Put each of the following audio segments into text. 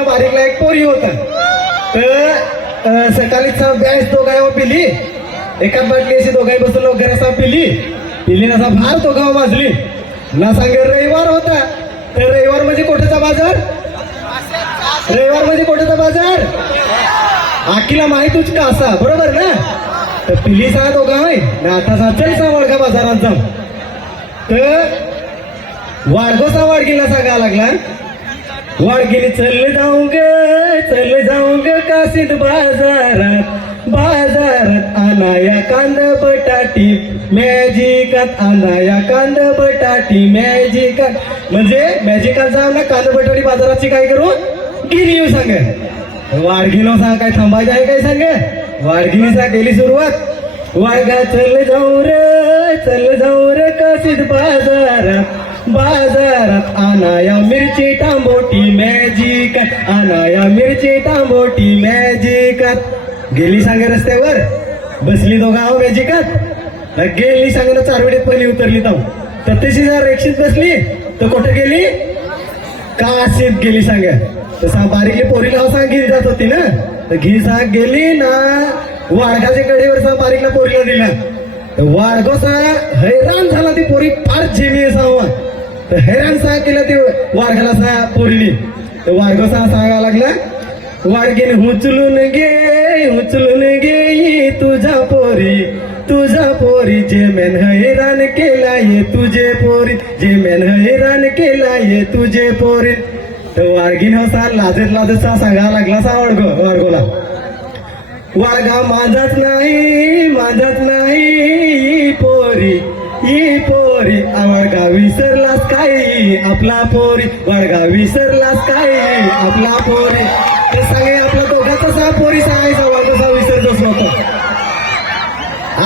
बारीकला एक पोरी होता. तर सकाळी सकाळीचा बॅच दोघांवर पिली. एका बाटली अशी दोघांनी बसून वगैरे असा पिली. पिली नसा फार दोघांवर वाजली ना सांगे रविवार होता. तर रविवार म्हणजे कोठेचा बाजार? रविवार म्हणजे कोठेचा बाजार? आखीला माहितच का असा? बरोबर ना? तर पिली सा दोघा होय ना आता सा चल सा वडगा बाजारात जाऊ. तर वाडगोसा वाडगीला सांगा लागला. वाडगिनी चल जाऊ ग चल जाऊ ग काशीत बाजारात. बाजारात आणाया कांद बटाटी मॅजिकात आणाया कांद बटाटी मॅजिकात. म्हणजे मॅजिकात जाऊ ना कांद बटाटी बाजाराची काय करू? गिरी येऊ सांग. वाडगिनो सांग काय थांबायचं आहे काय सांग? वाडगिनी सांग केली सुरुवात. वाडगा चल जाऊ रे चल जाऊ रे काशीत बाजारात. बाजारात आणाया मिरची तांबोटी मॅजिक आणाया मिरची तांबोटी मॅजिक गेली सांगे रस्त्यावर. बसली दोघा हो मॅजिकात गेली सांगे ना चारवडीत पहिली उतरली तो तर तशी जर रिक्षेत बसली तर कुठे गेली? काशीत गेली सांगा. तसा बारीकली पोरीला हो सांग घेऊन जात होती ना. तर घी सांग गेली ना. वाडगाच्या कडेवर सा बारीकला पोरीला दिला. तर वाडगोसा हैराण झाला ती पोरी. फार झेमी असावा तर हैराण सा केलं ते वाडगाला सा पोरीने. तर वाडगोसा सांगायला लागला वाडगीने उचलून घे उचलून घे तुझा पोरी. तुझा पोरी जे मेन हैराण केला ये तुझे पोरी. जे मेन हैराण केला ये तुझे पोरी. तर वारगीन हो सा लाजत लाजत सा सांगा लागला सा वाडगो वाडगोला वारगा माझाच नाही माझाच नाही पोरी. ई पोरी वाडगा विसरलास काय आपला पोरी वाडगा विसरलास काय आपला पोरी ते सांगे आपला दोघाचा सा पोरी सांगायचा वाडगा विसरतच नव्हता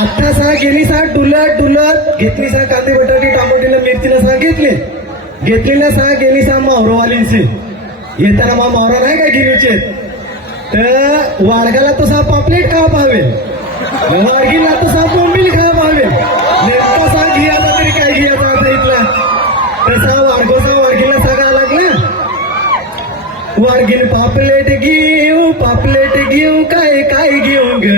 आता सा गेली सा डुलत डुलत घेतली सा कांदे बटाटी टमाटीला मिरचीला सा घेतले. घेतली ना सा गेली सा मावरोवालींची. येताना मा मावरा नाही का गिरीचे तर वाडगाला तसा पापलेट खा पावेल. वाडगीला तसा बोंबील वाडगीन पापलेट घेऊ पापलेट घेऊ काय काय घेऊ ग?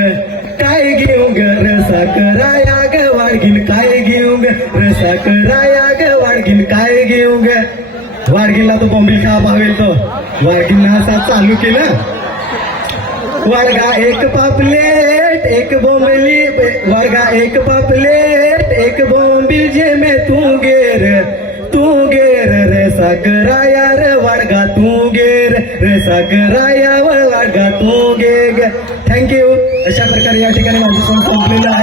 काय घेऊ ग? रसा कराया ग वाडगीन काय घेऊ ग? रसा कराया ग वाडगीन काय घेऊ ग? वाडगीला तो बोंबील खा पावेल तो? वारगीन असा चालू केलं. वर्गा एक पापलेट एक बोंबली वर्गा एक पापलेट एक बोंबिल जे मे तू गेर गेर रे साकराया व गे थँक्यू अशा प्रकारे या ठिकाणी माझं संपलेलं आहे.